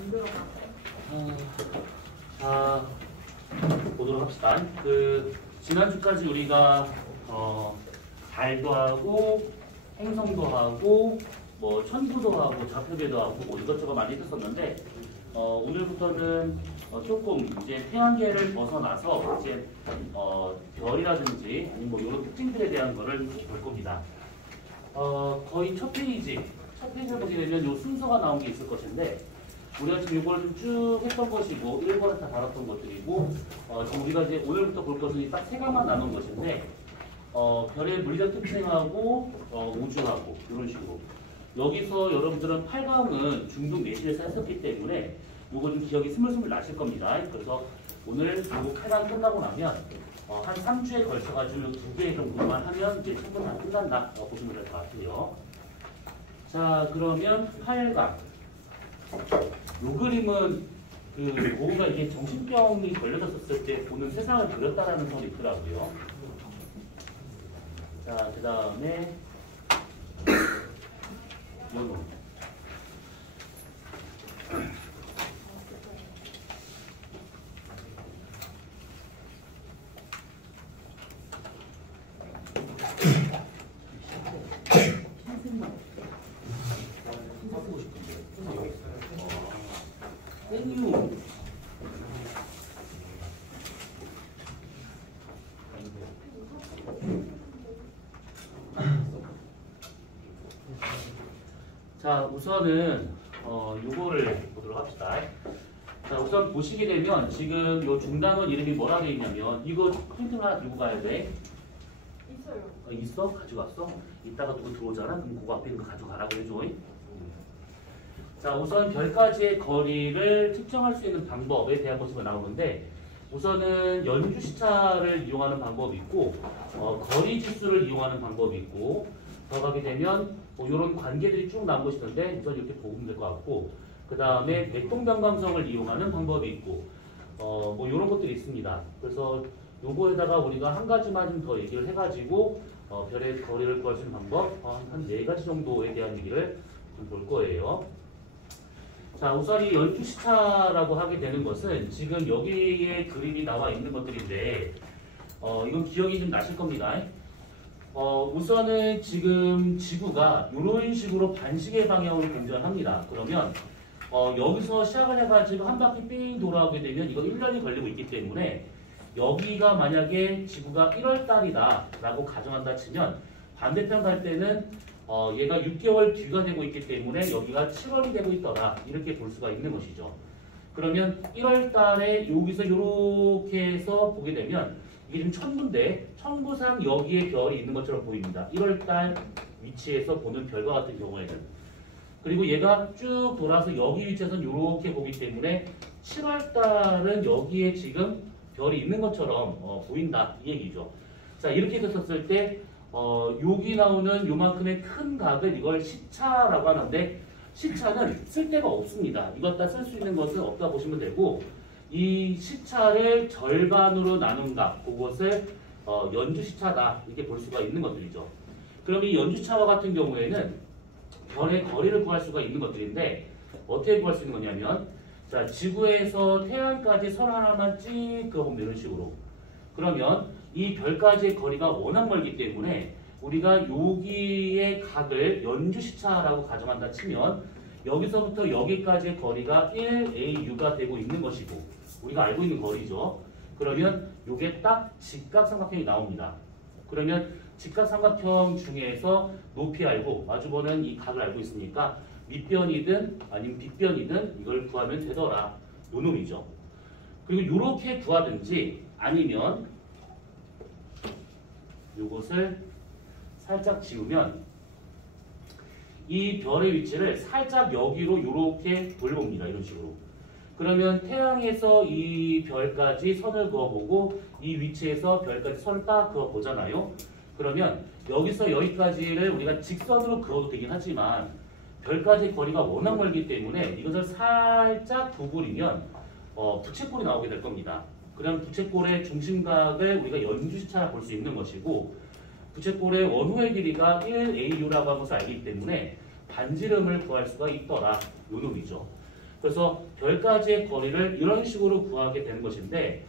안 들어가요? 자, 보도록 합시다. 지난주까지 우리가 달도 하고 행성도 하고 뭐 천구도 하고 좌표계도 하고 뭐 이것저것 많이 했었는데 오늘부터는 조금 이제 태양계를 벗어나서 이제 별이라든지 아니면 뭐 이런 특징들에 대한 거를 볼 겁니다. 거의 첫 페이지를 보게 되면 요 순서가 나온 게 있을 것인데 우리가 지금 이걸 쭉 했던 것이고 1번에 다 다뤘던 것들이고 지금 우리가 이제 오늘부터 볼 것은 딱 세 가지만 나눈 것인데 별의 물리적 특징하고 우주하고 이런 식으로 여기서 여러분들은 8강은 중등 내신에서 했었기 때문에 요거 좀 기억이 스물스물 나실 겁니다. 그래서 오늘 요거 8강 끝나고 나면 한 3주에 걸쳐가지고 2개 정도만 하면 이제 충분히 다 끝난다 보시면 될 것 같아요. 자, 그러면 8강. 요 그림은 뭔가 이게 정신병이 걸려졌을 때 보는 세상을 그렸다라는 설이 있더라고요. 자, 그 다음에 요놈. 자, 우선은 요거를 보도록 합시다. 자, 우선 보시게 되면 지금 요 중단원 이름이 뭐라 되어 있냐면 이거 프린트 하나 들고 가야 돼. 있어요. 있어? 가져갔어? 이따가 누구 들어오잖아? 그럼 그거 앞에 있는 거 가져가라고 해줘. 자, 우선 별까지의 거리를 측정할 수 있는 방법에 대한 것이 나오는데 우선은 연주 시차를 이용하는 방법이 있고 거리 지수를 이용하는 방법이 있고 더 가게 되면 뭐 이런 관계들이 쭉 나온 것이 있는데 우선 이렇게 보면 될 것 같고 그 다음에 맥동변감성을 이용하는 방법이 있고 뭐 이런 것들이 있습니다. 그래서 요거에다가 우리가 한 가지만 좀 더 얘기를 해가지고 별의 거리를 구할 수 있는 방법 한 4가지 정도에 대한 얘기를 좀 볼 거예요. 자, 우선 이 연주 시차라고 하게 되는 것은 지금 여기에 그림이 나와 있는 것들인데 이건 기억이 좀 나실 겁니다. 우선은 지금 지구가 이런 식으로 반시계 방향으로 공전합니다. 그러면 여기서 시작을 해가지고 한 바퀴 삥 돌아오게 되면 이거 1년이 걸리고 있기 때문에 여기가 만약에 지구가 1월달이다 라고 가정한다 치면 반대편 갈 때는 얘가 6개월 뒤가 되고 있기 때문에 여기가 7월이 되고 있더라 이렇게 볼 수가 있는 것이죠. 그러면 1월달에 여기서 이렇게 해서 보게 되면 이게 지금 천구인데 천구상 여기에 별이 있는 것처럼 보입니다. 1월달 위치에서 보는 별과 같은 경우에는 그리고 얘가 쭉 돌아서 여기 위치에서는 이렇게 보기 때문에 7월달은 여기에 지금 별이 있는 것처럼 보인다 이 얘기죠. 자, 이렇게 됐었을 때 여기 나오는 요만큼의 큰 각을 이걸 시차라고 하는데 시차는 쓸 데가 없습니다. 이것 다 쓸 수 있는 것은 없다 보시면 되고 이 시차를 절반으로 나눈 각 그것을 연주 시차다 이렇게 볼 수가 있는 것들이죠. 그럼 이 연주 시차와 같은 경우에는 별의 거리를 구할 수가 있는 것들인데 어떻게 구할 수 있는 거냐면 자, 지구에서 태양까지 선 하나만 쭉 그어보면 이런 식으로 그러면 이 별까지의 거리가 워낙 멀기 때문에 우리가 여기의 각을 연주시차라고 가정한다 치면 여기서부터 여기까지의 거리가 1AU가 되고 있는 것이고 우리가 알고 있는 거리죠. 그러면 이게 딱 직각삼각형이 나옵니다. 그러면 직각삼각형 중에서 높이 알고 마주보는 이 각을 알고 있으니까 밑변이든 아니면 빗변이든 이걸 구하면 되더라. 요 놈이죠. 그리고 이렇게 구하든지 아니면 요것을 살짝 지우면 이 별의 위치를 살짝 여기로 이렇게 돌려봅니다. 이런 식으로. 그러면 태양에서 이 별까지 선을 그어보고 이 위치에서 별까지 선을 딱 그어보잖아요. 그러면 여기서 여기까지를 우리가 직선으로 그어도 되긴 하지만 별까지 거리가 워낙 멀기 때문에 이것을 살짝 구부리면 부채꼴이 나오게 될 겁니다. 그럼 부채꼴의 중심각을 우리가 연주시차라 볼 수 있는 것이고 부채꼴의 원호의 길이가 1AU라고 하는 것을 알기 때문에 반지름을 구할 수가 있더라. 요 놈이죠. 그래서 별까지의 거리를 이런 식으로 구하게 되는 것인데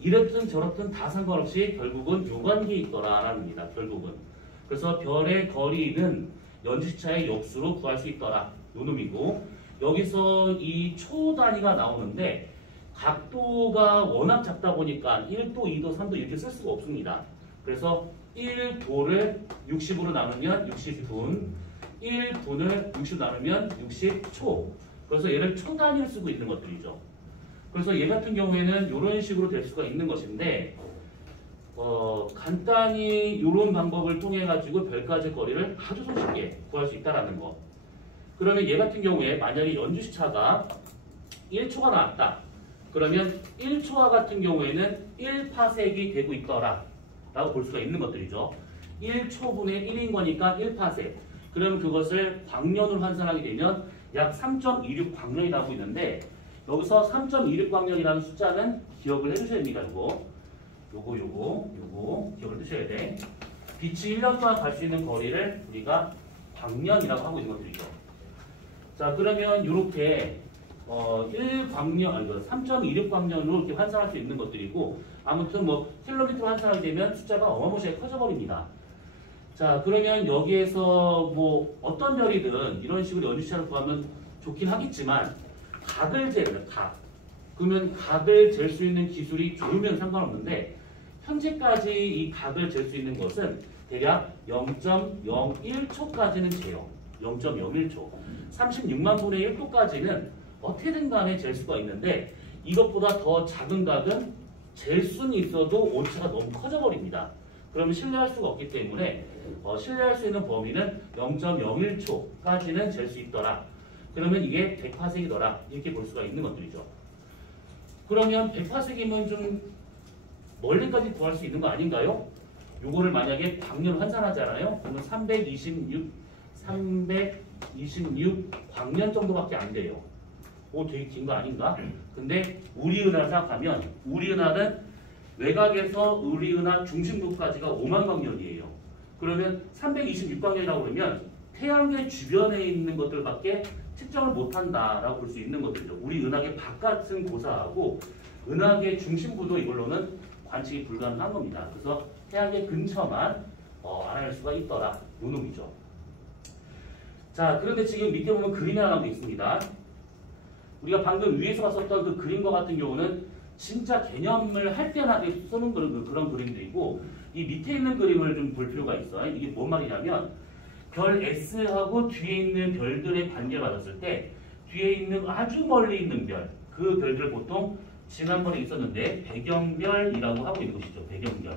이렇든 저렇든 다 상관없이 결국은 요 관계에 있더라라는 겁니다. 결국은. 그래서 별의 거리는 연주시차의 역수로 구할 수 있더라. 요 놈이고 여기서 이 초 단위가 나오는데 각도가 워낙 작다 보니까 1도, 2도, 3도 이렇게 쓸 수가 없습니다. 그래서 1도를 60으로 나누면 60분, 1분을 60으로 나누면 60초. 그래서 얘를 초 단위로 쓰고 있는 것들이죠. 그래서 얘 같은 경우에는 이런 식으로 될 수가 있는 것인데 간단히 이런 방법을 통해 가지고 별까지 거리를 아주 손쉽게 구할 수 있다라는 거. 그러면 얘 같은 경우에 만약에 연주시차가 1초가 나왔다. 그러면 1초와 같은 경우에는 1파섹이 되고 있더라 라고 볼 수가 있는 것들이죠. 1초분의 1인 거니까 1파섹. 그럼 그것을 광년으로 환산하게 되면 약 3.26 광년이 나오고 있는데 여기서 3.26 광년이라는 숫자는 기억을 해주셔야 됩니다. 요거 기억을 해주셔야 돼. 빛이 1년 동안 갈 수 있는 거리를 우리가 광년이라고 하고 있는 것들이죠. 자, 그러면 이렇게 3.26 광년으로 이렇게 환산할 수 있는 것들이고 아무튼 뭐 킬로미터로 환산하게 되면 숫자가 어마무시하게 커져버립니다. 자, 그러면 여기에서 뭐 어떤 별이든 이런 식으로 연주시차를 구하면 좋긴 하겠지만 각을 재는 각. 그러면 각을 잴 수 있는 기술이 좋으면 상관없는데 현재까지 이 각을 잴 수 있는 것은 대략 0.01초까지는 재요. 0.01초. 36만 분의 1도까지는 어떻게든 간에 잴 수가 있는데 이것보다 더 작은 각은 잴 수는 있어도 오차가 너무 커져버립니다. 그러면 신뢰할 수가 없기 때문에 신뢰할 수 있는 범위는 0.01초까지는 잴 수 있더라. 그러면 이게 100파섹이더라. 이렇게 볼 수가 있는 것들이죠. 그러면 100파섹이면 좀 멀리까지 구할 수 있는 거 아닌가요? 요거를 만약에 광년으로 환산하잖아요. 그러면 326 광년 정도밖에 안 돼요. 되게 긴 거 아닌가? 근데 우리은하를 생각하면 우리은하는 외곽에서 우리은하 중심부까지가 5만 광년이에요. 그러면 326광년이라고 그러면 태양계 주변에 있는 것들밖에 측정을 못한다라고 볼 수 있는 것들이죠. 우리 은하계 바깥은 고사하고 은하계 중심부도 이걸로는 관측이 불가능한 겁니다. 그래서 태양계 근처만 알아낼 수가 있더라. 요 놈이죠. 자, 그런데 지금 밑에 보면 그림이 하나 더 있습니다. 우리가 방금 위에서 봤었던 그 그림과 같은 경우는 진짜 개념을 할 때나 쓰는 그런 그림들이고 이 밑에 있는 그림을 좀 볼 필요가 있어요. 이게 뭔 말이냐면 별 S하고 뒤에 있는 별들의 관계를 받았을 때 뒤에 있는 아주 멀리 있는 별, 그 별들을 보통 지난번에 있었는데 배경별이라고 하고 있는 것이죠. 배경별.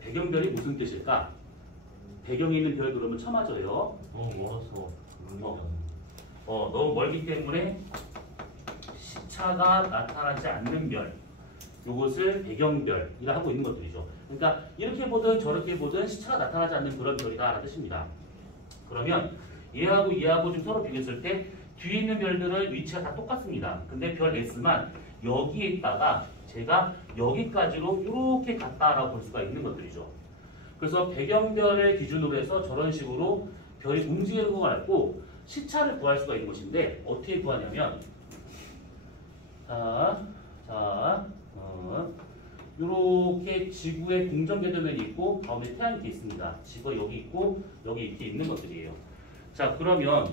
배경별이 무슨 뜻일까? 배경에 있는 별 그러면 처맞아요. 멀어서 너무 멀기 때문에 시차가 나타나지 않는 별. 요것을 배경별이라 하고 있는 것들이죠. 그러니까 이렇게 보든 저렇게 보든 시차가 나타나지 않는 그런 별이다 라는 뜻입니다. 그러면 얘하고 좀 서로 비교했을 때 뒤에 있는 별들은 위치가 다 똑같습니다. 근데 별 S만 여기에 있다가 제가 여기까지로 이렇게 갔다라고 볼 수가 있는 것들이죠. 그래서 배경별을 기준으로 해서 저런 식으로 별이 움직이는 걸 알고 시차를 구할 수가 있는 것인데 어떻게 구하냐면 이렇게 지구의 공전궤도면이 있고 가운데 태양이 이렇게 있습니다. 지구가 여기 있고 여기 이렇게 있는 것들이에요. 자, 그러면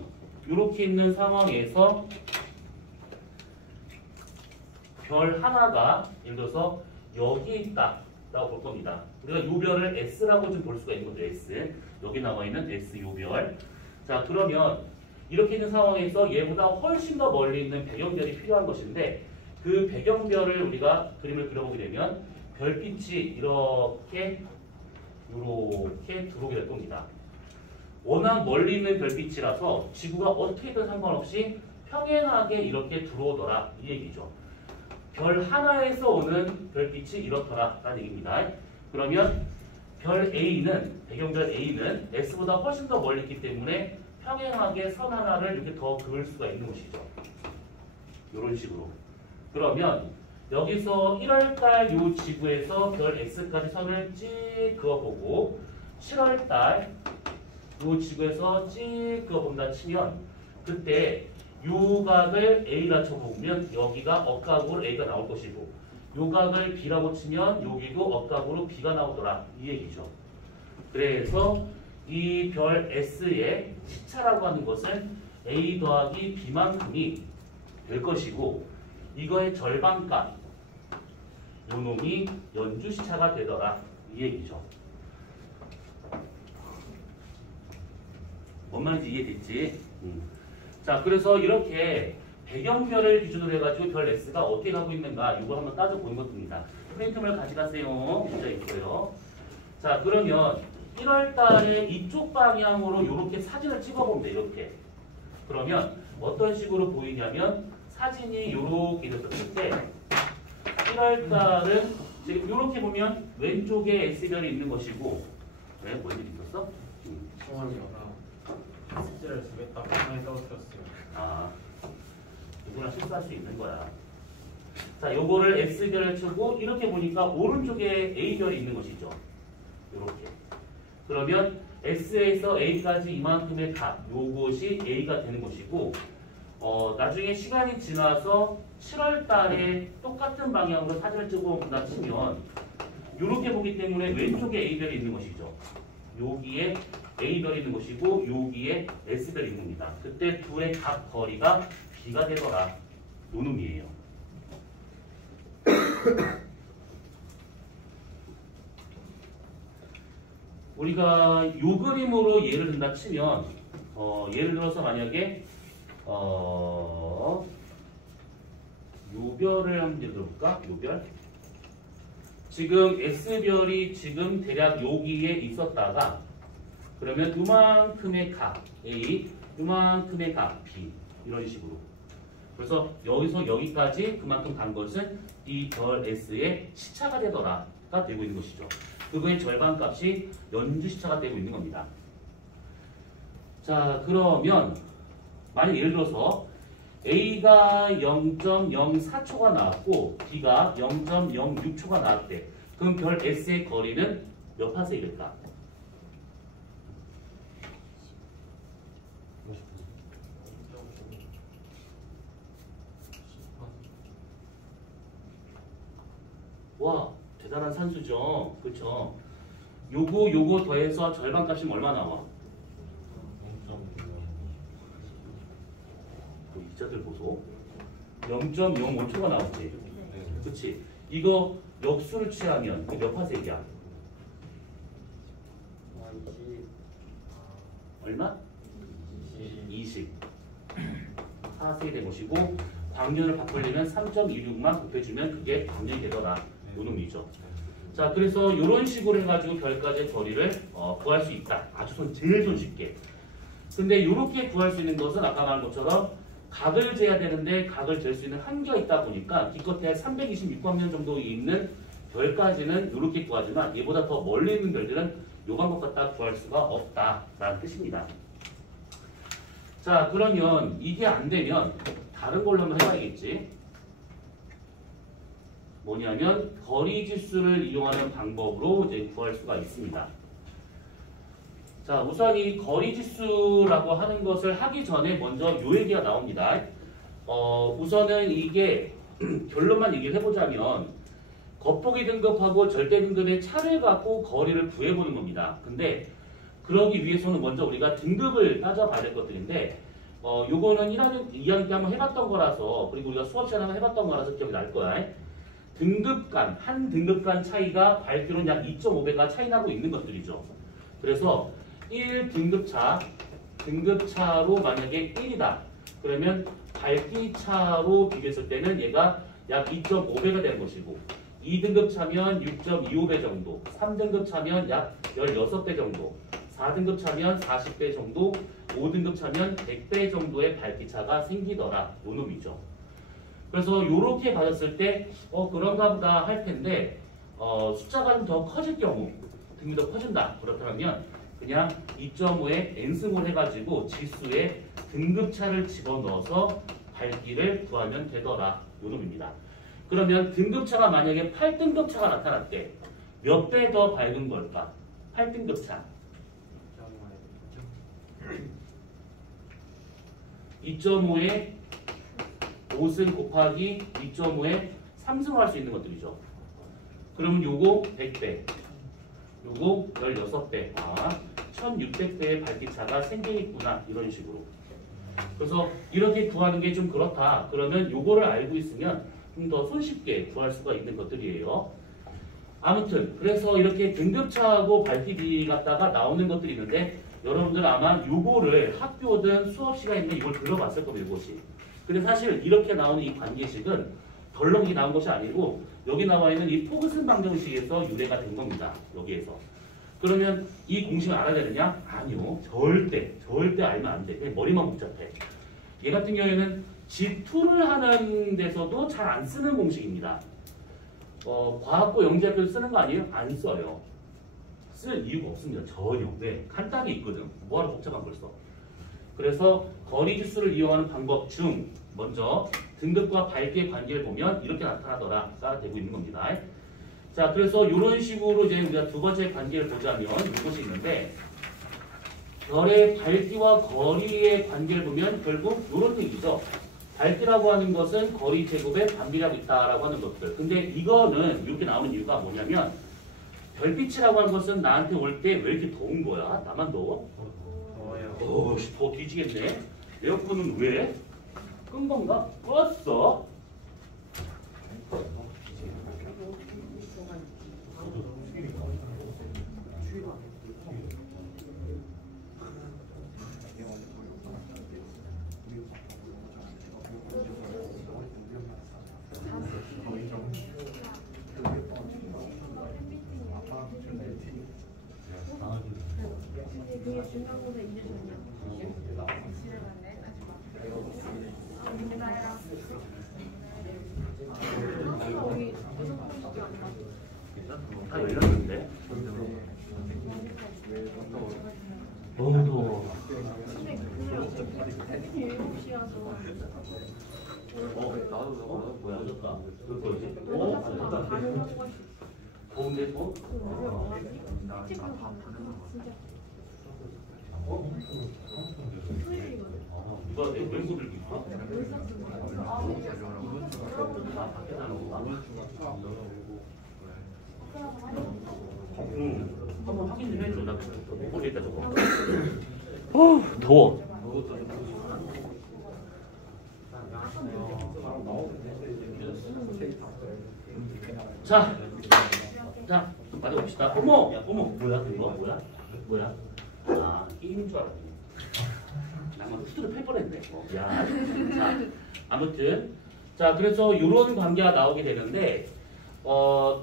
이렇게 있는 상황에서 별 하나가 예를 들어서 여기에 있다라고 볼 겁니다. 우리가 이 별을 S라고 좀 볼 수가 있는 거죠. S. 여기 나와 있는 S 요 별. 자, 그러면 이렇게 있는 상황에서 얘보다 훨씬 더 멀리 있는 배경별이 필요한 것인데 그 배경별을 우리가 그림을 그려보게 되면 별빛이 이렇게 들어오게 될 겁니다. 워낙 멀리 있는 별빛이라서 지구가 어떻게든 상관없이 평행하게 이렇게 들어오더라 이 얘기죠. 별 하나에서 오는 별빛이 이렇더라 라는 얘기입니다. 그러면 별 A는 배경별 A는 S보다 훨씬 더 멀리 있기 때문에 평행하게 선 하나를 이렇게 더 그을 수가 있는 것이죠. 이런 식으로. 그러면 여기서 1월달 요 지구에서 별 X까지 선을 찌 그어보고 7월달 요 지구에서 찌 그어본다 치면 그때 요 각을 A라 쳐보면 여기가 억각으로 A가 나올 것이고 요 각을 B라고 치면 여기도 억각으로 B가 나오더라. 이 얘기죠. 그래서 이 별 S의 시차라고 하는 것은 A 더하기 B만큼이 될 것이고 이거의 절반값 요 놈이 연주시차가 되더라. 이 얘기죠. 뭔 말인지 이해됐지? 자, 그래서 이렇게 배경별을 기준으로 해가지고 별 S가 어떻게 가고 있는가 이걸 한번 따져보는 것입니다. 프린트물 가져가세요. 문자 있고요. 자, 그러면 1월 달에 이쪽 방향으로 이렇게 사진을 찍어보면 돼. 이렇게. 그러면 어떤 식으로 보이냐면 사진이 이렇게 됐을 때 1월 달은 지금 이렇게 보면 왼쪽에 S별이 있는 것이고 왜? 뭔 일 있었어? 성원이가 숙제를 주겠다고 방에 떨어뜨렸어요. 아, 누구나 실수할 수 있는 거야. 자, 요거를 X별을 치고 이렇게 보니까 오른쪽에 A별이 있는 것이죠. 요렇게. 그러면 X에서 A까지 이만큼의 값, 요것이 A가 되는 것이고 나중에 시간이 지나서 7월 달에 똑같은 방향으로 사진을 찍어본다 치면 요렇게 보기 때문에 왼쪽에 A별이 있는 것이죠. 여기에 A별이 있는 것이고 여기에 S별이 있는 겁니다. 그때 둘의 각 거리가 B가 되더라. 요 놈이에요. 우리가 요 그림으로 예를 든다 치면 예를 들어서 만약에 요별을 한번 예를 들어볼까? 요별 지금 S별이 지금 대략 여기에 있었다가 그러면 요만큼의 각 A, 요만큼의 각 B 이런 식으로 그래서 여기서 여기까지 그만큼 간 것은 이 별 S의 시차가 되더라가 되고 있는 것이죠. 그거의 절반값이 연주시차가 되고 있는 겁니다. 자, 그러면 만약 예를 들어서 A가 0.04초가 나왔고 B가 0.06초가 나왔대. 그럼 별 S의 거리는 몇 파세일까? 와, 대단한 산수죠. 그렇죠? 요거 더해서 절반값이면 얼마 나와? 이 자들 보소. 0.05초가 나왔지. 그렇지? 이거 역수를 취하면 몇 파세기야? 얼마? 20. 파세기 된 것이고 광년을 바꾸려면 3.26만 곱해주면 그게 광년이 되더라. 요 놈이죠. 자, 그래서 이런 식으로 해가지고 별까지의 거리를 구할 수 있다. 아주 제일 손쉽게. 근데 이렇게 구할 수 있는 것은 아까 말한 것처럼 각을 재야 되는데 각을 잴 수 있는 한계가 있다 보니까 기껏해야 326광년 정도 있는 별까지는 이렇게 구하지만 얘보다 더 멀리 있는 별들은 요 방법 갖다 구할 수가 없다라는 뜻입니다. 자, 그러면 이게 안 되면 다른 걸로 한번 해봐야겠지. 뭐냐면 거리 지수를 이용하는 방법으로 이제 구할 수가 있습니다. 자, 우선 이 거리 지수라고 하는 것을 하기 전에 먼저 요 얘기가 나옵니다. 우선은 이게 결론만 얘기를 해보자면 겉보기 등급하고 절대 등급의 차를 갖고 거리를 구해보는 겁니다. 근데 그러기 위해서는 먼저 우리가 등급을 따져봐야 될 것들인데 요거는 1학년, 2학년 때 한번 해봤던 거라서 그리고 우리가 수업 시간에 한번 해봤던 거라서 기억이 날 거야. 등급 간, 한 등급 간 차이가 밝기로는 약 2.5배가 차이 나고 있는 것들이죠. 그래서 1등급차, 등급차로 만약에 1이다. 그러면 밝기 차로 비교했을 때는 얘가 약 2.5배가 되는 것이고 2등급 차면 6.25배 정도, 3등급 차면 약 16배 정도, 4등급 차면 40배 정도, 5등급 차면 100배 정도의 밝기 차가 생기더라. 요 놈이죠. 그래서 요렇게 받았을 때 그런가 보다 할 텐데 숫자가 좀 더 커질 경우 등급이 더 커진다. 그렇다면 그냥 2.5에 n승을 해가지고 지수에 등급차를 집어넣어서 밝기를 구하면 되더라. 요 놈입니다. 그러면 등급차가 만약에 8등급차가 나타났대. 몇 배 더 밝은 걸까? 8등급차. 2.5에 5승 곱하기 2.5에 3승을 할 수 있는 것들이죠. 그러면 요거 100배, 요거 16배, 1600배의 밝기차가 생기겠구나, 이런 식으로. 그래서 이렇게 구하는 게 좀 그렇다. 그러면 요거를 알고 있으면 좀 더 손쉽게 구할 수가 있는 것들이에요. 아무튼 그래서 이렇게 등급차하고 밝기 갖다가 나오는 것들이 있는데 여러분들 아마 요거를 학교든 수업 시간인데 이걸 들어봤을 겁니다. 이것이. 근데 사실 이렇게 나오는 이 관계식은 덜렁이 나온 것이 아니고 여기 나와 있는 이 포그슨 방정식에서 유래가 된 겁니다. 여기에서. 그러면 이 공식을 알아야 되느냐? 아니요. 절대 알면 안 돼. 그냥 머리만 복잡해. 얘 같은 경우에는 G2를 하는 데서도 잘 안 쓰는 공식입니다. 과학고 영재학교에서 쓰는 거 아니에요? 안 써요. 쓸 이유가 없습니다. 전혀. 네, 간단히 있거든. 뭐하러 복잡한 걸 써. 그래서 거리 지수를 이용하는 방법 중 먼저 등급과 밝기의 관계를 보면 이렇게 나타나더라가 되고 있는 겁니다. 자, 그래서 이런 식으로 이제 우리가 두 번째 관계를 보자면 이것이 있는데 별의 밝기와 거리의 관계를 보면 결국 이런 얘기죠. 밝기라고 하는 것은 거리 제곱에 반비례하고 있다라고 하는 것들. 근데 이거는 이렇게 나오는 이유가 뭐냐면 별빛이라고 하는 것은 나한테 올 때 왜 이렇게 더운 거야? 나만 더워? 더워요. 더 뒤지겠네. 에어컨은 왜? 끈 건가? 껐어. 그게 중간고사 2년 전이야. 집에 갔네. 하지마. 우리 무슨 공식이 안 맞아. 다 열렸는데. 너무 더워. 근데 그게 어차피 7시여서 뭐야? 늦었다. 그거지? 다 가는 거 더운데 더? 왜 뭐하지? 일찍 가서 진짜 토요일이거든. 누가 내 맹고 들고 있어? 물 쌌어. 아, 밖에 나는 건가? 한번 확인 좀 해줘. 나 모르겠다 저거. 더워. 자, 맞아봅시다. 어머, 뭐야 그거? 뭐야? 아, 게임인 줄 알았네. 나만 후드를 팰 뻔했네. 야, 자, 아무튼, 자, 그래서 이런 관계가 나오게 되는데,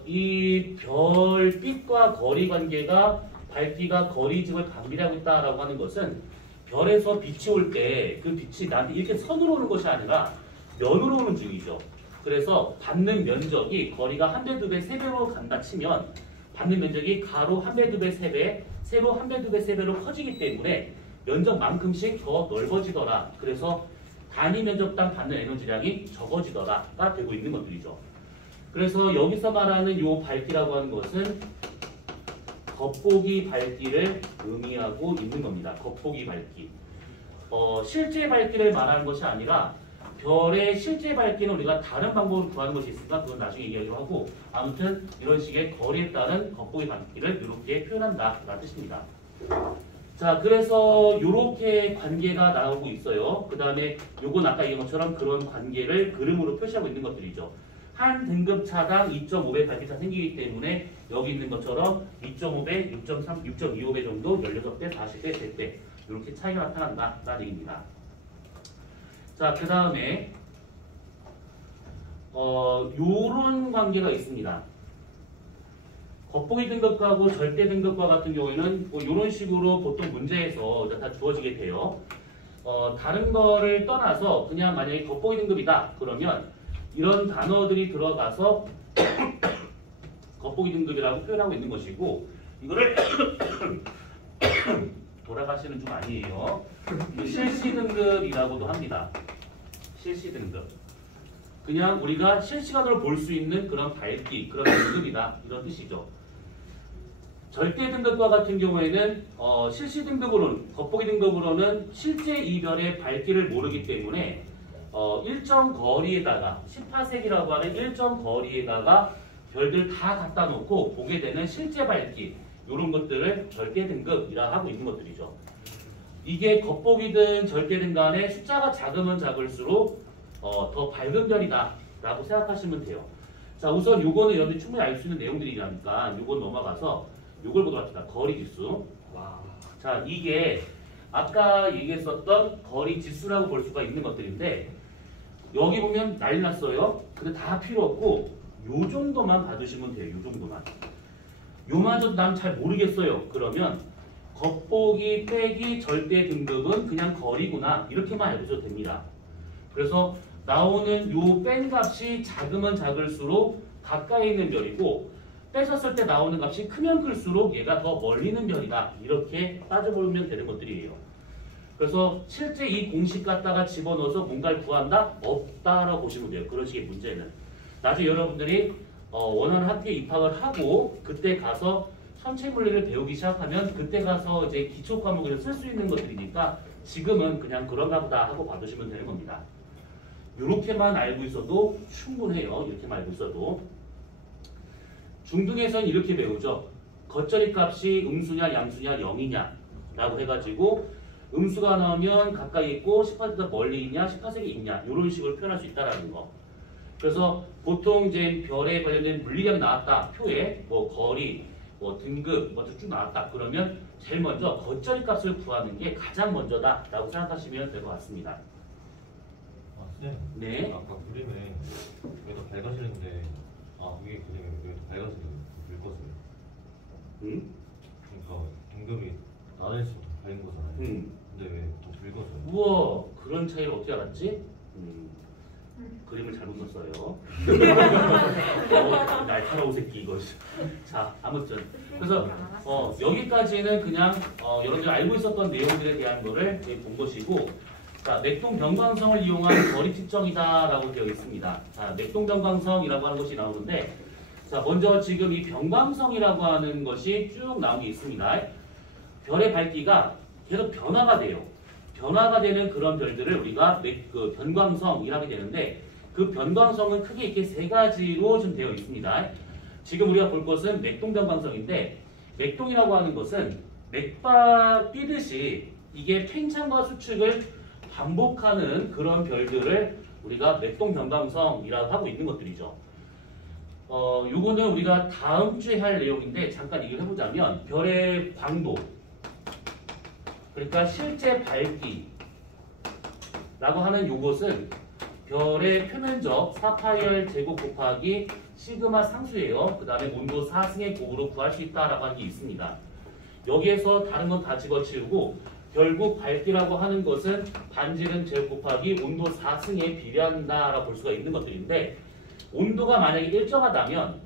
이 별빛과 거리 관계가 밝기가 거리 지점을 반비례하고 있다라고 하는 것은 별에서 빛이 올 때 그 빛이 나한테 이렇게 선으로 오는 것이 아니라 면으로 오는 중이죠. 그래서 받는 면적이 거리가 1배, 2배, 3배로 간다 치면 받는 면적이 가로 1배, 2배, 3배, 세로 1배, 2배, 3배로 커지기 때문에 면적만큼씩 더 넓어지더라. 그래서 단위 면적당 받는 에너지량이 적어지더라가 되고 있는 것들이죠. 그래서 여기서 말하는 요 밝기라고 하는 것은 겉보기 밝기를 의미하고 있는 겁니다. 겉보기 밝기. 실제 밝기를 말하는 것이 아니라 별의 실제 밝기는 우리가 다른 방법으로 구하는 것이 있으니까 그건 나중에 얘기하기로 하고 아무튼 이런 식의 거리에 따른 겉보기 밝기를 이렇게 표현한다 라는 뜻입니다. 자, 그래서 이렇게 관계가 나오고 있어요. 그 다음에 요건 아까 얘기한 것처럼 그런 관계를 그림으로 표시하고 있는 것들이죠. 한 등급 차당 2.5배 밝기차 생기기 때문에 여기 있는 것처럼 2.5배, 6.3, 6.25배 정도 16배, 40배, 100배 이렇게 차이가 나타난다는 얘기입니다. 자, 그 다음에 요런 관계가 있습니다. 겉보기 등급하고 절대 등급과 같은 경우에는 뭐 이런 식으로 보통 문제에서 다 주어지게 돼요. 다른 거를 떠나서 그냥 만약에 겉보기 등급이다 그러면 이런 단어들이 들어가서 겉보기 등급이라고 표현하고 있는 것이고 이거를 돌아가시는 중 아니에요. 실시 등급이라고도 합니다. 실시 등급. 그냥 우리가 실시간으로 볼 수 있는 그런 밝기, 그런 등급이다 이런 뜻이죠. 절대 등급과 같은 경우에는 실시 등급으로는 겉보기 등급으로는 실제 이별의 밝기를 모르기 때문에 일정 거리에다가 18색이라고 하는 일정 거리에다가 별들 다 갖다 놓고 보게 되는 실제 밝기 이런 것들을 절대 등급이라 하고 있는 것들이죠. 이게 겉보기든 절대 등 간에 숫자가 작으면 작을수록 더 밝은 별이다 라고 생각하시면 돼요. 자, 우선 요거는 여러분이 충분히 알 수 있는 내용들이니까 요건 넘어가서 요걸 보도록 합시다. 거리 지수. 와. 자, 이게 아까 얘기했었던 거리 지수라고 볼 수가 있는 것들인데 여기 보면 난리 났어요. 근데 다 필요 없고 요 정도만 받으시면 돼요. 요 정도만. 요마저도 난 잘 모르겠어요. 그러면 겉보기 빼기 절대 등급은 그냥 거리구나 이렇게만 알고서 됩니다. 그래서 나오는 요 뺀 값이 작으면 작을수록 가까이 있는 별이고 빼셨을 때 나오는 값이 크면 클수록 얘가 더 멀리 있는 별이다 이렇게 따져보면 되는 것들이에요. 그래서 실제 이 공식 갖다가 집어넣어서 뭔가를 구한다? 없다라고 보시면 돼요. 그런 식의 문제는 나중에 여러분들이 원하는 학교에 입학을 하고 그때 가서 선체 물리를 배우기 시작하면 그때 가서 이제 기초 과목을 쓸 수 있는 것들이니까 지금은 그냥 그런가 보다 하고 봐두시면 되는 겁니다. 이렇게만 알고 있어도 충분해요. 이렇게만 알고 있어도. 중등에서는 이렇게 배우죠. 겉절이 값이 음수냐 양수냐 0이냐 라고 해가지고 음수가 나오면 가까이 있고 18보다 멀리 있냐 18색이 있냐 이런 식으로 표현할 수 있다는 거. 그래서 보통 이제 별에 관련된 물리량이 나왔다. 표에 뭐 거리 뭐 등급 뭐 쭉 나왔다. 그러면 제일 먼저 겉절이 값을 구하는 게 가장 먼저다 라고 생각하시면 될 것 같습니다. 아, 쌤. 네. 아까 그림에 여기다 밝아지는데 위에 그림에 여기다 밝아지는 붉거든요. 응? 그러니까 등급이 나날수록 더 밝은 거잖아요. 응. 근데 왜 더 붉어져요? 우와 그런 차이를 어떻게 알았지? 그림을 잘못 썼어요. 날카로운 새끼 이거. 자 아무튼 그래서 여기까지는 그냥 여러분들 알고 있었던 내용들에 대한 거를 본 것이고 자 맥동 변광성을 이용한 거리 측정이다라고 되어 있습니다. 자 맥동 변광성이라고 하는 것이 나오는데 자 먼저 지금 이 변광성이라고 하는 것이 쭉 나온 게 있습니다. 별의 밝기가 계속 변화가 돼요. 변화가 되는 그런 별들을 우리가 변광성이라고 하게 되는데 그 변광성은 크게 이렇게 세 가지로 좀 되어 있습니다. 지금 우리가 볼 것은 맥동 변광성인데 맥동이라고 하는 것은 맥박 뛰듯이 이게 팽창과 수축을 반복하는 그런 별들을 우리가 맥동 변광성이라고 하고 있는 것들이죠. 요거는 우리가 다음 주에 할 내용인데 잠깐 얘기를 해보자면 별의 광도 그러니까 실제 밝기라고 하는 요것은 별의 표면적 4파이R 제곱 곱하기 시그마 상수예요. 그 다음에 온도 4승의 곱으로 구할 수 있다라고 하는 게 있습니다. 여기에서 다른 건 다 집어치우고 결국 밝기라고 하는 것은 반지름 제곱 곱하기 온도 4승에 비례한다라고 볼 수가 있는 것들인데 온도가 만약에 일정하다면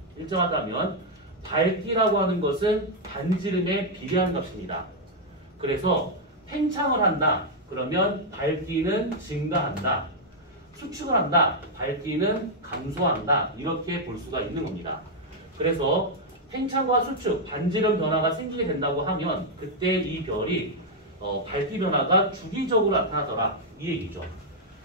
밝기라고 하는 것은 반지름에 비례하는 값입니다. 그래서 팽창을 한다. 그러면 밝기는 증가한다. 수축을 한다. 밝기는 감소한다. 이렇게 볼 수가 있는 겁니다. 그래서 팽창과 수축, 반지름 변화가 생기게 된다고 하면 그때 이 별이 밝기 변화가 주기적으로 나타나더라. 이 얘기죠.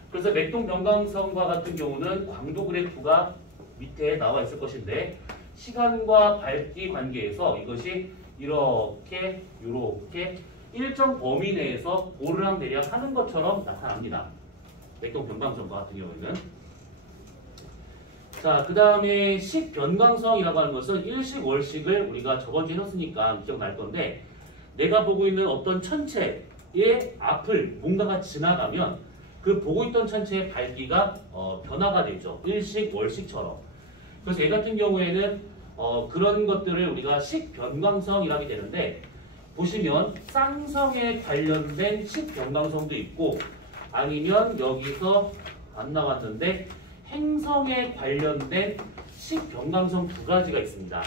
그래서 맥동 변광성과 같은 경우는 광도 그래프가 밑에 나와 있을 것인데 시간과 밝기 관계에서 이것이 이렇게 일정 범위 내에서 오르락내리락 하는 것처럼 나타납니다. 맥동 변광성과 같은 경우에는 자, 그 다음에 식 변광성이라고 하는 것은 일식 월식을 우리가 저번 주에 했으니까 기억날 건데 내가 보고 있는 어떤 천체의 앞을 뭔가가 지나가면 그 보고 있던 천체의 밝기가 변화가 되죠. 일식 월식처럼. 그래서 얘 같은 경우에는 그런 것들을 우리가 식 변광성이라고 하게 되는데 보시면 쌍성에 관련된 식 변광성도 있고 아니면 여기서 안 나왔는데 행성에 관련된 식 변광성 두 가지가 있습니다.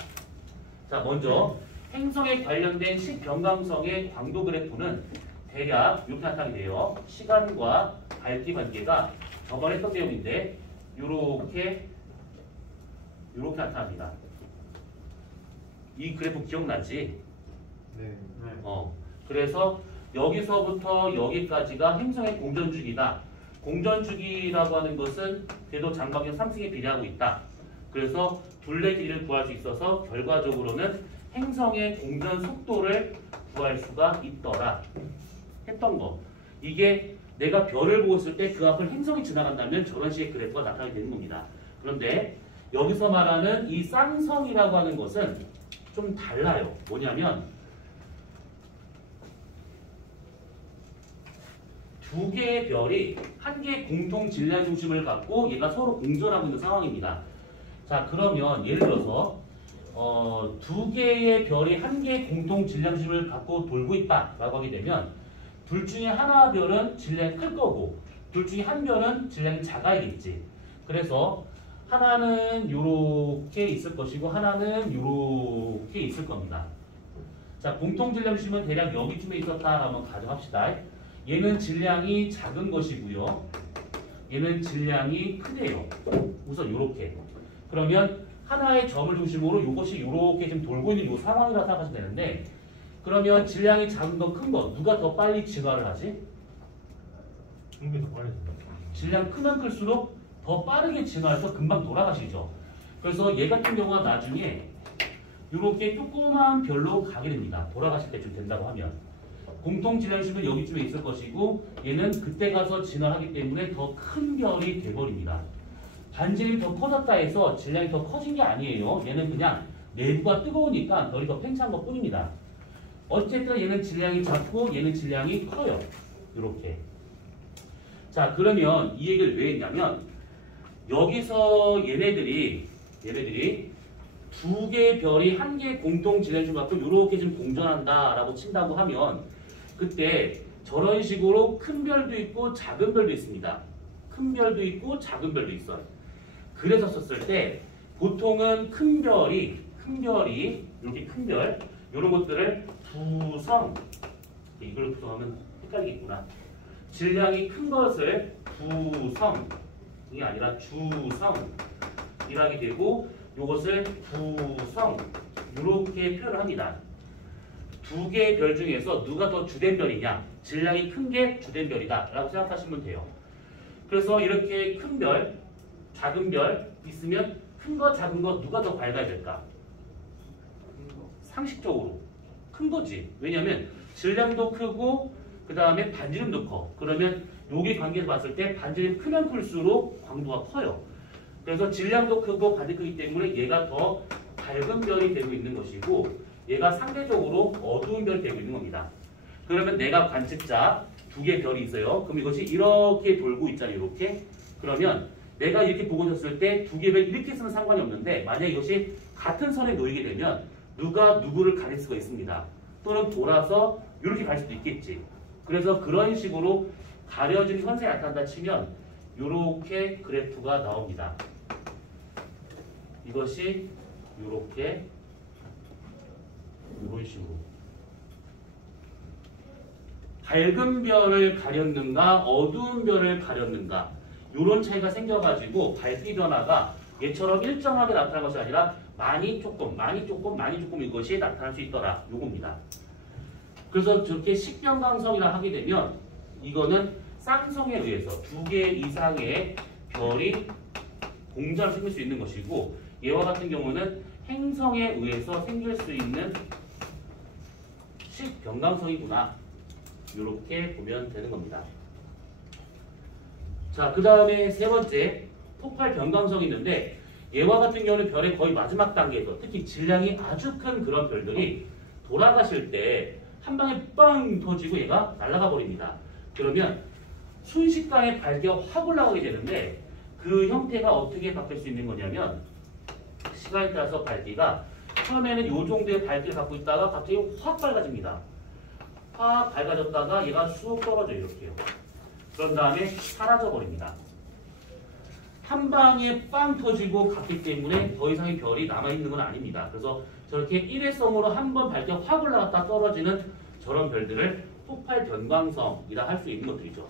자, 먼저 행성에 관련된 식 변광성의 광도 그래프는 대략 이렇게 나타나게 돼요. 시간과 밝기 관계가 저번에 했던 내용인데 이렇게 나타납니다. 이 그래프 기억나지? 네. 그래서 여기서부터 여기까지가 행성의 공전주기다. 공전주기라고 하는 것은 궤도 장방향 3승에 비례하고 있다. 그래서 둘레 길이를 구할 수 있어서 결과적으로는 행성의 공전 속도를 구할 수가 있더라 했던 거. 이게 내가 별을 보고 있을 때 그 앞을 행성이 지나간다면 저런 식의 그래프가 나타나게 되는 겁니다. 그런데 여기서 말하는 이 쌍성이라고 하는 것은 좀 달라요. 뭐냐면 두 개의 별이 한 개의 공통 질량 중심을 갖고 얘가 서로 공전하고 있는 상황입니다. 자, 그러면 예를 들어서 두 개의 별이 한 개의 공통 질량 중심을 갖고 돌고 있다라고 하게 되면 둘 중에 하나 별은 질량이 클 거고 둘 중에 한 별은 질량이 작아야겠지. 그래서 하나는 이렇게 있을 것이고 하나는 이렇게 있을 겁니다. 자, 공통 질량 중심은 대략 여기쯤에 있었다라고 가정합시다. 얘는 질량이 작은 것이고요. 얘는 질량이 크대요. 우선 이렇게. 그러면 하나의 점을 중심으로 이것이 이렇게 지금 돌고 있는 이 상황이라고 생각하시면 되는데 그러면 질량이 작은 거, 큰 거 누가 더 빨리 진화를 하지? 흥미도 빨라진다. 질량 크면 클수록 더 빠르게 진화해서 금방 돌아가시죠. 그래서 얘 같은 경우가 나중에 이렇게 조그마한 별로 가게 됩니다. 돌아가실 때쯤 된다고 하면. 공통 질량 중심은 여기쯤에 있을 것이고 얘는 그때 가서 진화하기 때문에 더 큰 별이 돼버립니다. 반지름이 더 커졌다 해서 질량이 더 커진 게 아니에요. 얘는 그냥 내부가 뜨거우니까 별이 더 팽창한 것 뿐입니다. 어쨌든 얘는 질량이 작고 얘는 질량이 커요. 이렇게. 자, 그러면 이 얘기를 왜 했냐면 여기서 얘네들이 두 개의 별이 한 개의 공통 질량 중심 갖고 이렇게 좀 공전한다라고 친다고 하면 그때 저런 식으로 큰 별도 있고 작은 별도 있습니다. 큰 별도 있고 작은 별도 있어요. 그래서 썼을 때 보통은 큰 별이 이렇게 큰 별 이런 것들을 부성 이걸로 구성하면 헷갈리겠구나. 질량이 큰 것을 부성이 아니라 주성이라게 되고 이것을 부성 이렇게 표현을 합니다. 두 개의 별 중에서 누가 더 주된 별이냐? 질량이 큰 게 주된 별이다 라고 생각하시면 돼요. 그래서 이렇게 큰 별, 작은 별 있으면 큰 거, 작은 거 누가 더 밝아야 될까? 상식적으로 큰 거지. 왜냐하면 질량도 크고 그 다음에 반지름도 커. 그러면 여기 관계에서 봤을 때 반지름이 크면 클수록 광도가 커요. 그래서 질량도 크고 반지름이 크기 때문에 얘가 더 밝은 별이 되고 있는 것이고 얘가 상대적으로 어두운 별이 되고 있는 겁니다. 그러면 내가 관측자 두 개의 별이 있어요. 그럼 이것이 이렇게 돌고 있잖아요. 이렇게. 그러면 내가 이렇게 보고 있었을 때 두 개의 별 이렇게 쓰면 상관이 없는데 만약 이것이 같은 선에 놓이게 되면 누가 누구를 가릴 수가 있습니다. 또는 돌아서 이렇게 갈 수도 있겠지. 그래서 그런 식으로 가려진 현상이 나타난다 치면 이렇게 그래프가 나옵니다. 이것이 이렇게 이런 식으로 밝은 별을 가렸는가 어두운 별을 가렸는가 이런 차이가 생겨가지고 밝기 변화가 얘처럼 일정하게 나타난 것이 아니라 많이 조금 이것이 나타날 수 있더라 요겁니다. 그래서 저렇게 식변광성이라 하게 되면 이거는 쌍성에 의해서 두 개 이상의 별이 공전을 생길 수 있는 것이고 얘와 같은 경우는 행성에 의해서 생길 수 있는 식변광성이구나 이렇게 보면 되는 겁니다. 자, 그 다음에 세 번째 폭발 변광성이 있는데 얘와 같은 경우는 별의 거의 마지막 단계에서 특히 질량이 아주 큰 그런 별들이 돌아가실 때 한 방에 빵 터지고 얘가 날아가 버립니다. 그러면 순식간에 밝기가 확 올라가게 되는데 그 형태가 어떻게 바뀔 수 있는 거냐면 시간에 따라서 밝기가 처음에는 이 정도의 밝기를 갖고 있다가 갑자기 확 밝아집니다. 확 밝아졌다가 얘가 쑥 떨어져요. 이렇게요. 그런 다음에 사라져 버립니다. 한 방에 빵 터지고 갔기 때문에 더 이상의 별이 남아있는 건 아닙니다. 그래서 저렇게 일회성으로 한 번 밝기가 확 올라갔다 떨어지는 저런 별들을 폭발 변광성이라 할 수 있는 것들이죠.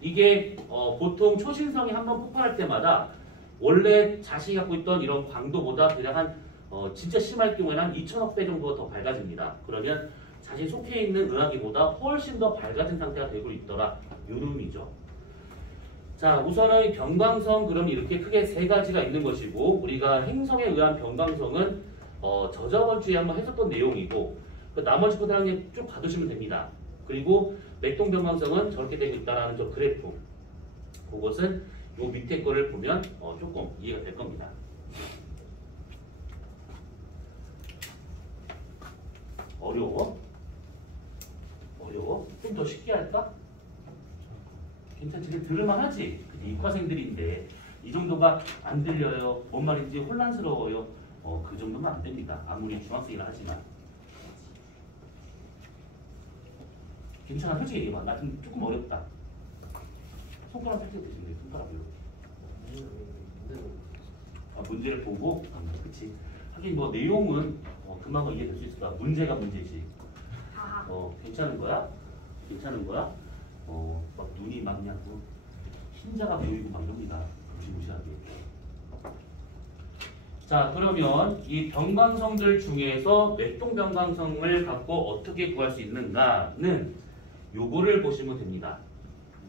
이게 보통 초신성이 한 번 폭발할 때마다 원래 자신이 갖고 있던 이런 광도보다 대략 한 진짜 심할 경우에는 한 2천억 배 정도가 더 밝아집니다. 그러면 자신이 속해 있는 은하계보다 훨씬 더 밝아진 상태가 되고 있더라. 요 놈이죠. 자, 우선은 변광성 그럼 이렇게 크게 세 가지가 있는 것이고, 우리가 행성에 의한 변광성은 저저번 주에 한번 했었던 내용이고, 그 나머지 거는 쭉 받으시면 됩니다. 그리고 맥동 변광성은 저렇게 되고 있다라는 저 그래프, 그것은 요 밑에 거를 보면 조금 이해가 될 겁니다. 어려워? 어려워? 좀 더 쉽게 할까? 괜찮지? 들을만 하지? 이과생들인데 이 정도가 안 들려요. 뭔 말인지 혼란스러워요. 그 정도면 안 됩니다. 아무리 중학생이라 하지만. 괜찮아. 솔직히 얘기해봐. 나 좀 조금 어렵다. 손가락 살짝 드시면 돼. 손가락으로. 문제를 보고 그치. 하긴 뭐 내용은 금방 이해될 수 있을 거야. 문제가 문제지. 괜찮은 거야? 괜찮은 거야? 막 눈이 막냐고 흰자가 보이고 막 이럽니다. 무시무시하게. 자, 그러면 이 변광성들 중에서 맥동 변광성을 갖고 어떻게 구할 수 있는가는 요거를 보시면 됩니다.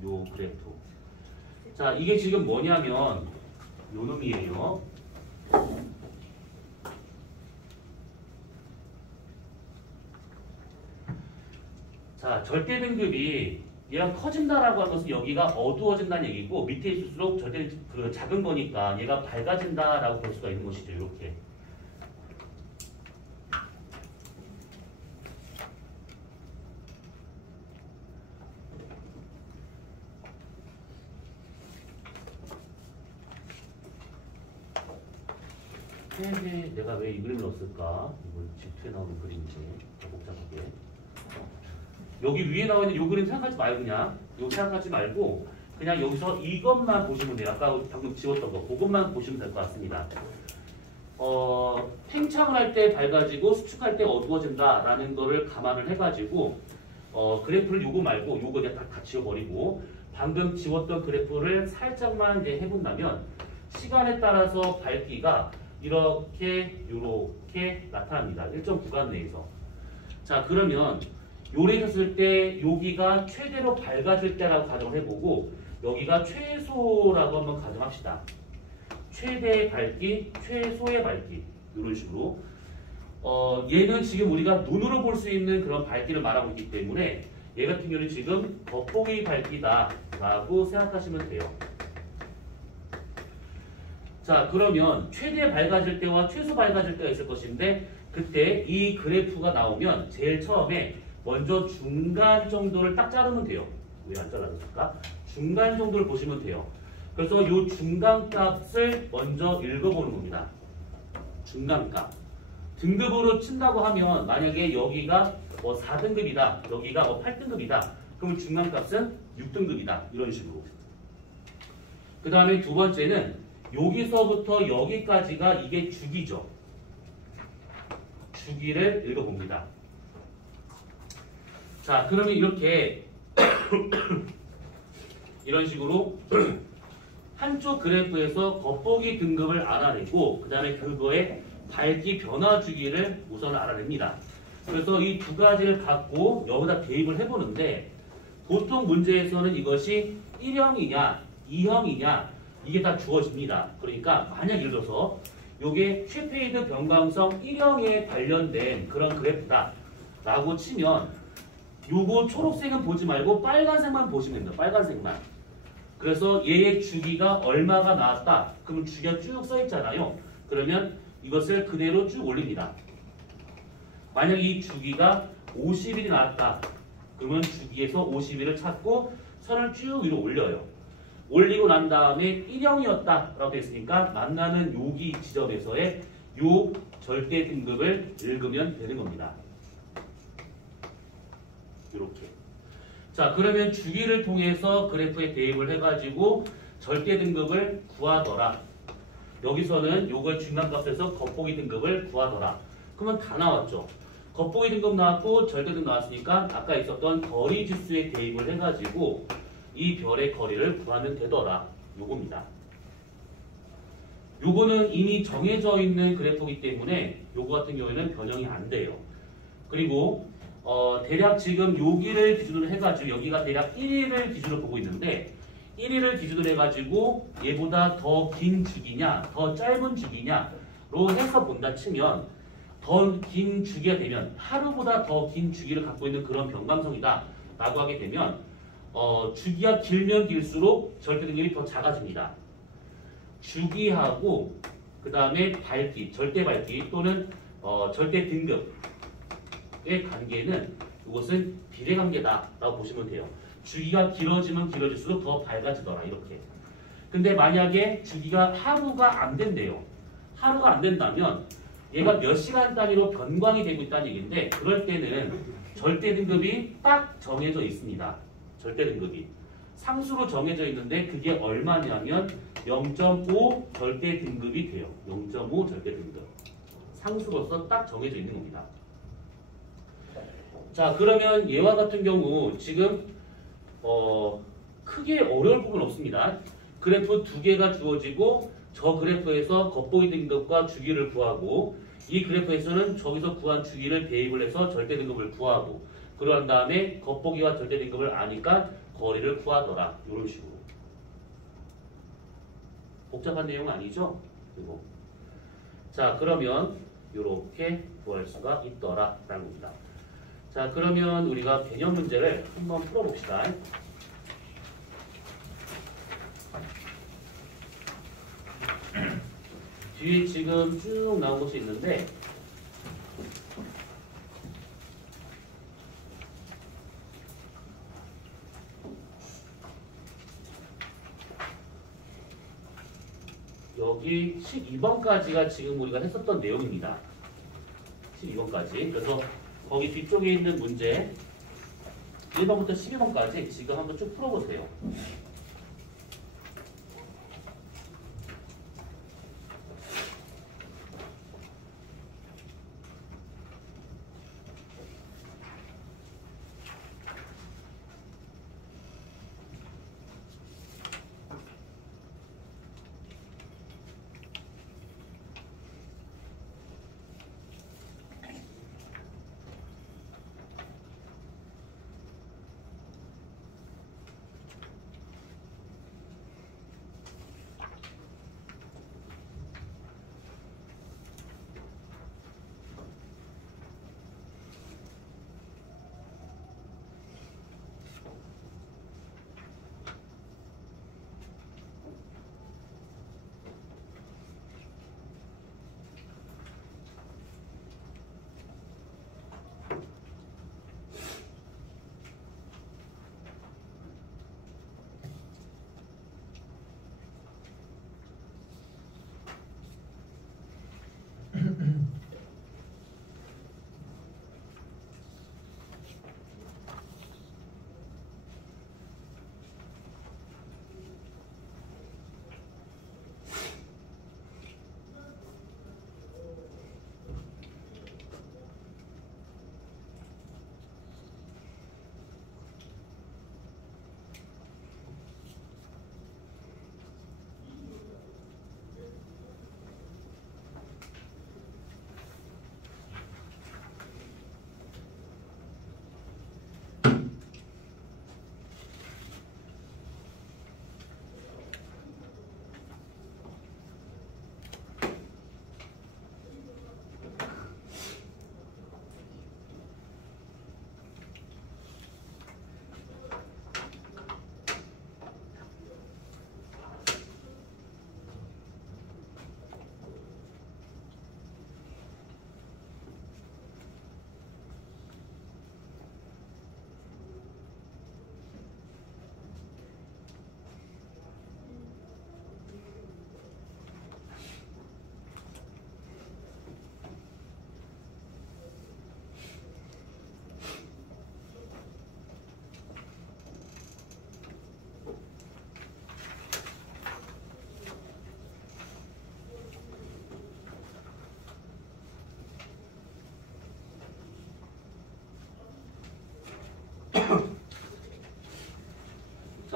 요 그래프. 자, 이게 지금 뭐냐면 요 놈이에요. 자, 절대 등급이 얘가 커진다라고 하는 것은 여기가 어두워진다는 얘기고, 밑에 있을수록 절대 그 작은 거니까 얘가 밝아진다라고 볼 수가 있는 것이죠. 이렇게. 내가 왜 이 그림을 넣었을까? 이걸 G2에 나오는 그림인지 더 복잡하게. 여기 위에 나와 있는 이 그림 생각하지 말고 그냥 이거 생각하지 말고 그냥 여기서 이것만 보시면 돼요. 아까 방금 지웠던 거 그것만 보시면 될 것 같습니다. 팽창을 할 때 밝아지고 수축할 때 어두워진다라는 거를 감안을 해가지고 그래프를 요거 말고 요거 그냥 다 지워버리고 방금 지웠던 그래프를 살짝만 이제 해본다면 시간에 따라서 밝기가 이렇게 나타납니다. 일정 구간 내에서. 자, 그러면 요래 했을 때 여기가 최대로 밝아질 때라고 가정을 해보고 여기가 최소라고 한번 가정합시다. 최대의 밝기, 최소의 밝기 이런 식으로 얘는 지금 우리가 눈으로 볼 수 있는 그런 밝기를 말하고 있기 때문에 얘 같은 경우는 지금 겉보기 밝기다 라고 생각하시면 돼요. 자, 그러면 최대 밝아질 때와 최소 밝아질 때가 있을 것인데 그때 이 그래프가 나오면 제일 처음에 먼저 중간 정도를 딱 자르면 돼요. 왜 안 잘라졌을까? 중간 정도를 보시면 돼요. 그래서 이 중간 값을 먼저 읽어보는 겁니다. 중간 값. 등급으로 친다고 하면 만약에 여기가 4등급이다. 여기가 8등급이다. 그러면 중간 값은 6등급이다. 이런 식으로. 그 다음에 두 번째는 여기서부터 여기까지가 이게 주기죠. 주기를 읽어봅니다. 자, 그러면 이렇게 이런 식으로 한쪽 그래프에서 겉보기 등급을 알아내고 그 다음에 그거의 밝기 변화 주기를 우선 알아냅니다. 그래서 이 두 가지를 갖고 여기다 대입을 해보는데 보통 문제에서는 이것이 1형이냐 2형이냐 이게 다 주어집니다. 그러니까 만약 예를 들어서 이게 쉐페이드 변광성 1형에 관련된 그런 그래프다 라고 치면 요거 초록색은 보지 말고 빨간색만 보시면 됩니다. 빨간색만. 그래서 얘의 주기가 얼마가 나왔다. 그러면 주기가 쭉 써 있잖아요. 그러면 이것을 그대로 쭉 올립니다. 만약 이 주기가 50일이 나왔다. 그러면 주기에서 50일을 찾고 선을 쭉 위로 올려요. 올리고 난 다음에 1형이었다 라고 되어 있으니까 만나는 여기 지점에서의 요 절대 등급을 읽으면 되는 겁니다. 이렇게. 자, 그러면 주기를 통해서 그래프에 대입을 해가지고 절대 등급을 구하더라. 여기서는 요걸 중간값에서 겉보기 등급을 구하더라. 그러면 다 나왔죠. 겉보기 등급 나왔고 절대 등급 나왔으니까 아까 있었던 거리 지수에 대입을 해가지고 이 별의 거리를 구하면 되더라. 요겁니다. 요거는 이미 정해져 있는 그래프이기 때문에 요거 같은 경우에는 변형이 안 돼요. 그리고 대략 지금 여기를 기준으로 해가지고 여기가 대략 1위를 기준으로 보고 있는데 1위를 기준으로 해가지고 얘보다 더 긴 주기냐 더 짧은 주기냐로 해서 본다 치면 더 긴 주기가 되면 하루보다 더 긴 주기를 갖고 있는 그런 변감성이다 라고 하게 되면 주기가 길면 길수록 절대 등급이 더 작아집니다. 주기하고 그 다음에 밝기, 절대 밝기 또는 절대 등급의 관계는 이것은 비례관계다라고 보시면 돼요. 주기가 길어지면 길어질수록 더 밝아지더라 이렇게. 근데 만약에 주기가 하루가 안 된대요. 하루가 안 된다면 얘가 몇 시간 단위로 변광이 되고 있다는 얘기인데 그럴 때는 절대 등급이 딱 정해져 있습니다. 절대 등급이. 상수로 정해져 있는데 그게 얼마냐면 0.5 절대 등급이 돼요. 0.5 절대 등급. 상수로서 딱 정해져 있는 겁니다. 자, 그러면 얘와 같은 경우 지금 크게 어려울 부분 없습니다. 그래프 두 개가 주어지고 저 그래프에서 겉보기 등급과 주기를 구하고 이 그래프에서는 저기서 구한 주기를 대입을 해서 절대 등급을 구하고 그런 다음에 겉보기와 절대 등급을 아니까 거리를 구하더라. 이런 식으로. 복잡한 내용은 아니죠? 그리고 자, 그러면 이렇게 구할 수가 있더라 라는 겁니다. 자, 그러면 우리가 개념 문제를 한번 풀어봅시다. 뒤에 지금 쭉 나온 것이 있는데 여기 12번까지가 지금 우리가 했었던 내용입니다. 12번까지. 그래서 거기 뒤쪽에 있는 문제 1번부터 12번까지 지금 한번 쭉 풀어보세요.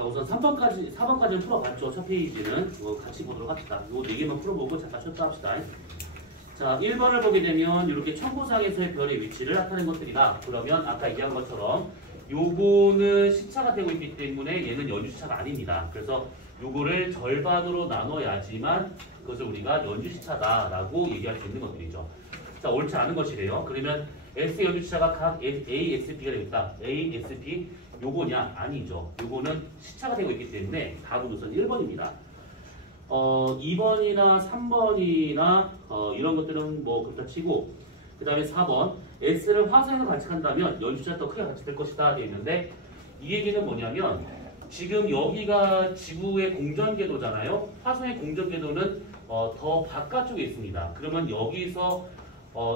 우선 4번까지는 풀어봤죠. 첫 페이지는. 같이 보도록 합시다. 요 4개만 풀어보고 잠깐 쉬었다 합시다. 자, 1번을 보게 되면 이렇게 청구상에서의 별의 위치를 나타낸 것들이다. 그러면 아까 얘기한 것처럼 요거는 시차가 되고 있기 때문에 얘는 연주시차가 아닙니다. 그래서 요거를 절반으로 나눠야지만 그것을 우리가 연주시차다라고 얘기할 수 있는 것들이죠. 자, 옳지 않은 것이래요. 그러면 S 연주시차가 각 A, S, B가 되고 있다. A, S, B 요거냐? 아니죠. 요거는 시차가 되고 있기 때문에 답은 우선 1번입니다. 2번이나 3번이나 이런 것들은 뭐 그렇다 치고 그 다음에 4번 S를 화성에서 관측한다면 연주시차가 더 크게 관측될 것이다 되어 있는데 이 얘기는 뭐냐면 지금 여기가 지구의 공전궤도잖아요. 화성의 공전궤도는 더 바깥쪽에 있습니다. 그러면 여기서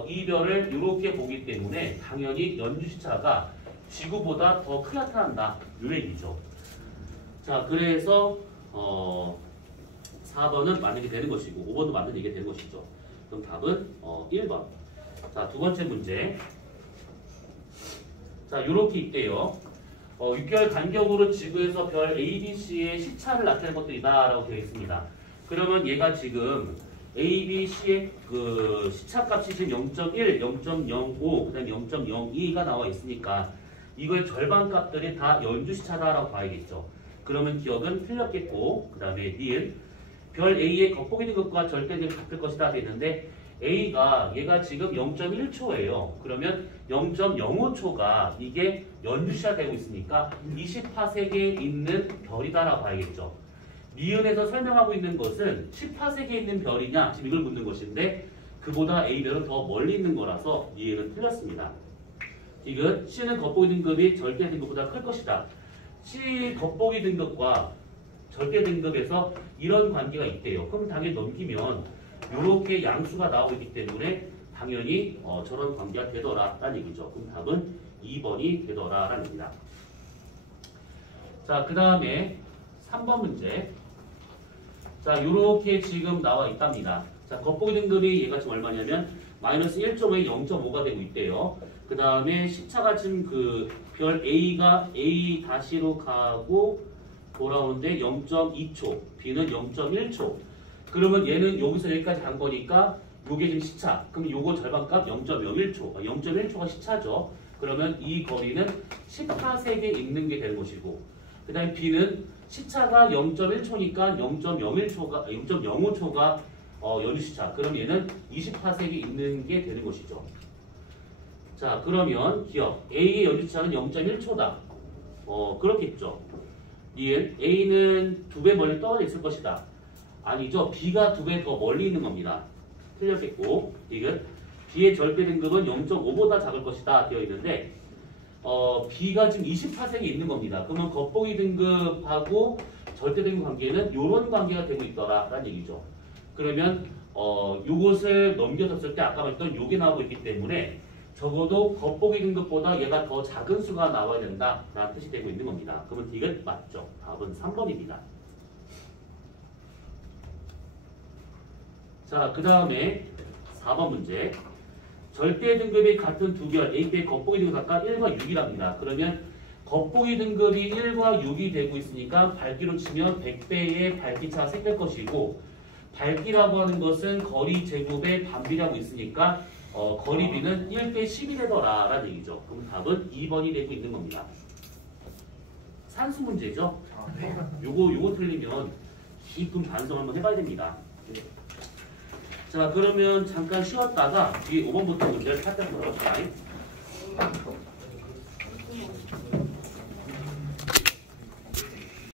이 별을 이렇게 보기 때문에 당연히 연주시차가 지구보다 더 크게 나타난다. 이 얘기죠. 자, 그래서 4번은 맞는 게 되는 것이고 5번도 맞는 얘기가 되는 것이죠. 그럼 답은 1번. 자, 두 번째 문제. 자, 이렇게 있대요. 6개월 간격으로 지구에서 별 A, B, C의 시차를 나타낸 것들이다 라고 되어 있습니다. 그러면 얘가 지금 A, B, C의 그 시차값이 지금 0.1, 0.05, 그 다음에 0.02가 나와 있으니까 이거의 절반 값들이 다 연주시차다라고 봐야겠죠. 그러면 기억은 틀렸겠고 그 다음에 니은 별 A의 겉보기 등급과 절대등급이 같을 것이다 되는데 A가 얘가 지금 0.1초예요. 그러면 0.05초가 이게 연주시차 되고 있으니까 20파세기에 있는 별이다라고 봐야겠죠. 니은에서 설명하고 있는 것은 10파세기에 있는 별이냐 지금 이걸 묻는 것인데 그보다 A별은 더 멀리 있는 거라서 니은은 틀렸습니다. 이건 C는 겉보기 등급이 절대 등급보다 클 것이다. C 겉보기 등급과 절대 등급에서 이런 관계가 있대요. 그럼 당연히 넘기면 이렇게 양수가 나오고 있기 때문에 당연히 저런 관계가 되더라 라는 얘기죠. 그럼 답은 2번이 되더라 라는 얘기다. 자, 그 다음에 3번 문제. 자, 이렇게 지금 나와 있답니다. 자, 겉보기 등급이 얘가 지금 얼마냐면 마이너스 1.5에 0.5가 되고 있대요. 그 다음에 시차가 지금 그 별 A가 A-로 가고 돌아오는데 0.2초, B는 0.1초. 그러면 얘는 여기서 여기까지 간 거니까 요게 지금 시차. 그럼 요거 절반값 0.01초. 0.1초가 시차죠. 그러면 이 거리는 10파세기에 있는 게 되는 것이고 그 다음에 B는 시차가 0.1초니까 0.05초가 연주시차. 그럼 얘는 20파세기에 있는 게 되는 것이죠. 자, 그러면 기억. A의 연주시차는 0.1초다. 그렇겠죠. A는 2배 멀리 떨어져 있을 것이다. 아니죠. B가 2배 더 멀리 있는 겁니다. 틀렸겠고, 이건 B의 절대 등급은 0.5보다 작을 것이다 되어 있는데 B가 지금 20파세기에 있는 겁니다. 그러면 겉보기 등급하고 절대 등급 관계는 이런 관계가 되고 있더라라는 얘기죠. 그러면 요것을 넘겨졌을 때 아까 말했던 요게 나오고 있기 때문에 적어도 겉보기 등급보다 얘가 더 작은 수가 나와야 된다라는 뜻이 되고 있는 겁니다. 그러면 이건 맞죠. 답은 3번입니다. 자, 그 다음에 4번 문제. 절대 등급이 같은 두 별 A, B의 겉보기 등급 각각 1과 6이랍니다. 그러면 겉보기 등급이 1과 6이 되고 있으니까 밝기로 치면 100배의 밝기차가 생길 것이고 밝기라고 하는 것은 거리 제곱의 반비라고 있으니까 거리비는 1대 10이 되더라 라는 얘기죠. 그럼 답은 2번이 되고 있는 겁니다. 산수 문제죠. 요거 틀리면 깊은 반성 한번 해봐야 됩니다. 자, 그러면 잠깐 쉬었다가 뒤에 5번부터 문제를 살짝 풀어봅시다.